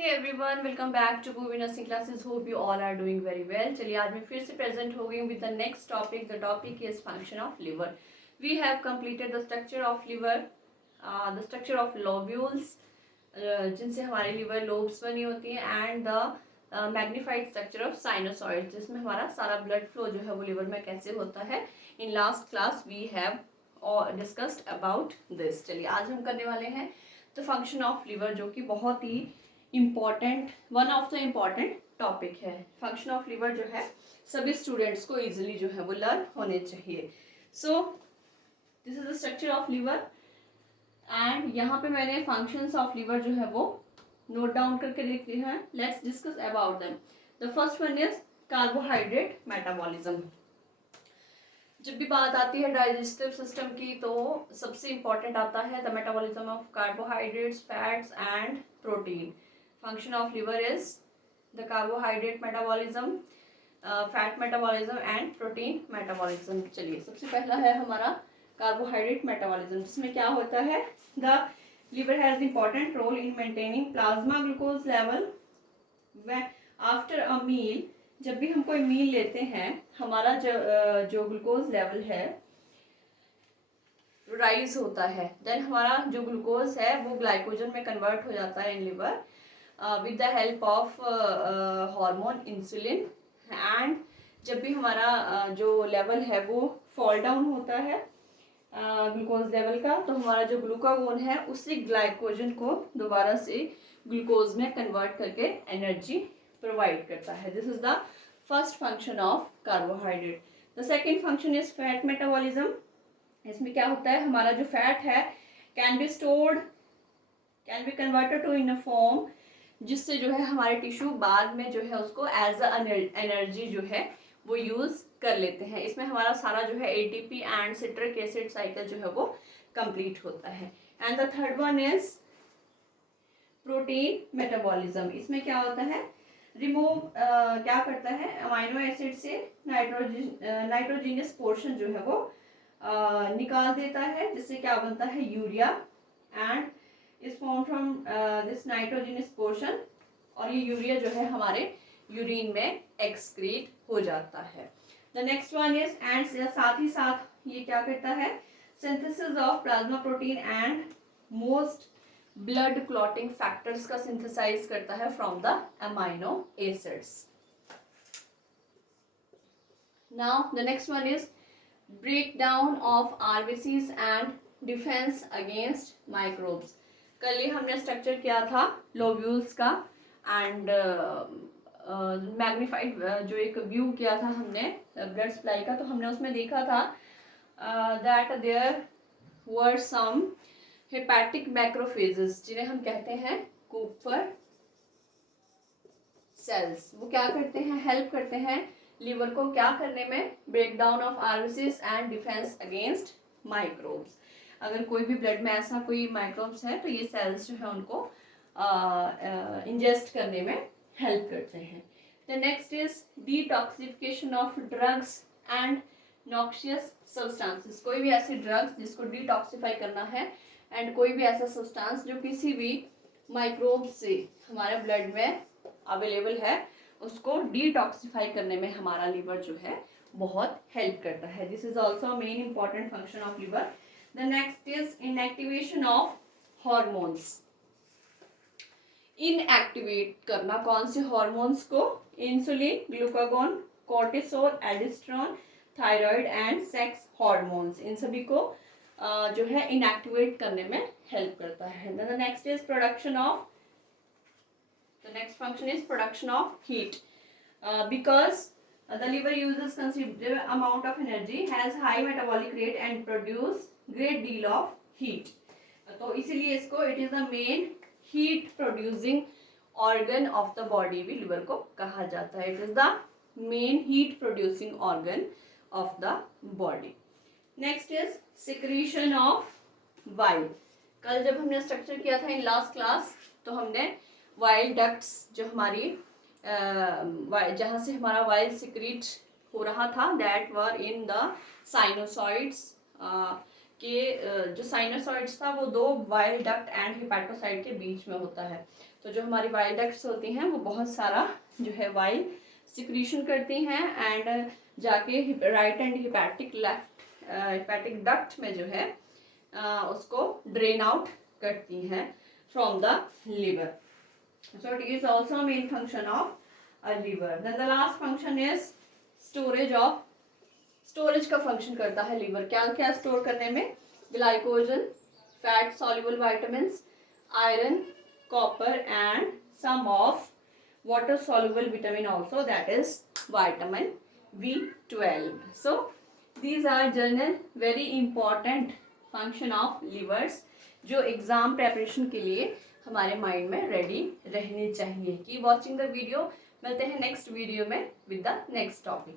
Hey everyone, welcome back to Bhuvi Nursing Classes. Hope you all are doing very well. चलिए आज मैं फिर से प्रेजेंट हो गई with the next topic. The topic is function of liver. We have completed the structure of liver, the structure of lobules, जिनसे हमारी liver lobes बनी होती हैं, and the magnified structure of sinusoids, जिसमें हमारा सारा blood flow जो है वो liver में कैसे होता है. In last class we have discussed about this. चलिए आज हम करने वाले हैं the function of liver, जो कि बहुत ही important one of the important topic है. फंक्शन ऑफ लिवर जो है सभी स्टूडेंट्स को इजीली जो है वो लर्न होने चाहिए. So this is the structure of liver and यहाँ पे मैंने फंक्शंस ऑफ लिवर जो है वो नोट डाउन करके लिख दिए हैं. Let's discuss about them. The first one is carbohydrate metabolism. जब भी बात आती है डाइजेस्टिव सिस्टम की तो सबसे इम्पॉर्टेंट आता है the metabolism of carbohydrates, fats and protein. Function of liver is the carbohydrate metabolism, fat metabolism and protein metabolism. चलिए सबसे पहला है हमारा carbohydrate metabolism, जिसमें क्या होता है the liver has important role in maintaining plasma glucose level after a meal. जब भी हम कोई मील लेते हैं हमारा जो ग्लूकोज लेवल है राइज होता है, देन हमारा जो ग्लूकोज है वो ग्लाइकोजन में कन्वर्ट हो जाता है in liver with the help of hormone insulin. and जब भी हमारा जो लेवल है वो फॉल डाउन होता है ग्लूकोज लेवल का, तो हमारा जो ग्लूकागोन है उसी ग्लाइकोजन को दोबारा से ग्लूकोज में कन्वर्ट करके एनर्जी प्रोवाइड करता है. This is the first function of carbohydrate. The second function is fat metabolism. इसमें क्या होता है हमारा जो फैट है can be stored, can be converted to in a form, जिससे जो है हमारे टिश्यू बाद में जो है उसको एज अ एनर्जी जो है वो यूज़ कर लेते हैं. इसमें हमारा सारा जो है ATP and citric acid cycle जो है वो कंप्लीट होता है. And the third one is protein metabolism. इसमें क्या होता है रिमूव क्या करता है अमाइनो एसिड से नाइट्रोजीनियस पोर्शन जो है वो निकाल देता है, जिससे क्या बनता है urea and is form from this nitrogenous portion, और ये यूरिया जो है हमारे यूरिन में एक्सक्रीट हो जाता है. The next one is and साथ ही साथ ये क्या करता है synthesis of plasma protein and most blood clotting factors का सिंथेसाइज करता है from the amino acids. Now the next one is breakdown of RBCs and defence against microbes. कल ही हमने स्ट्रक्चर किया था लोब्यूल्स का एंड मैग्नीफाइड जो एक व्यू किया था हमने ब्लड सप्लाई का, तो हमने उसमें देखा था that there were some hepatic macrophages, जिन्हें हम कहते हैं कूपर सेल्स. वो क्या करते हैं हेल्प करते हैं लीवर को क्या करने में breakdown of RBCs and defence against microbes. अगर कोई भी ब्लड में ऐसा कोई माइक्रोब्स है तो ये सेल्स जो है उनको इंजेस्ट करने में हेल्प करते हैं. The next is detoxification of drugs and noxious substances. कोई भी ऐसे ड्रग्स जिसको डिटॉक्सिफाई करना है एंड कोई भी ऐसा सब्सटेंस जो किसी भी माइक्रोब से हमारे ब्लड में अवेलेबल है उसको डिटॉक्सिफाई करने में हमारा लिवर जो है बहुत हेल्प करता है. This is also main important function of liver. The next is inactivation of hormones. Inactivate करना कौन से hormones को? Insulin, glucagon, cortisol, aldosterone, thyroid and sex hormones. इन सभी को जो है इनएक्टिवेट करने में हेल्प करता है. The next is production of, the next function is production of heat. Because the liver uses considerable amount of energy, has high metabolic rate and produce great deal of heat. तो इसीलिए इसको it is the main heat producing organ of the body भी liver को कहा जाता है. It is the main heat producing organ of the body. Next is secretion of while. कल जब हमने स्ट्रक्चर किया था इन लास्ट क्लास तो हमने वाइल डक्ट्स जो हमारी जहाँ से हमारा वाइल सिक्रीट हो रहा था that were in the sinusoids के जो साइनोसॉइड्स था वो दो वाइल डक्ट एंड हेपेटोसाइड के बीच में होता है. तो जो हमारी वाइल डक्ट्स होती हैं वो बहुत सारा जो है वाइल सिक्रीशन करती हैं एंड जाके राइट एंड हिपैटिक डक्ट में जो है उसको ड्रेन आउट करती हैं from the liver. So it is also a main function of a liver. Then the last function is storage का function करता है liver. क्या क्या store करने में? Glycogen, fat soluble vitamins, iron, copper and some of water soluble vitamin also, that is vitamin B12. So these are general very important function of livers जो exam preparation के लिए हमारे माइंड में ready रहनी चाहिए. Keep watching the video. मिलते हैं next video में विद द नेक्स्ट टॉपिक.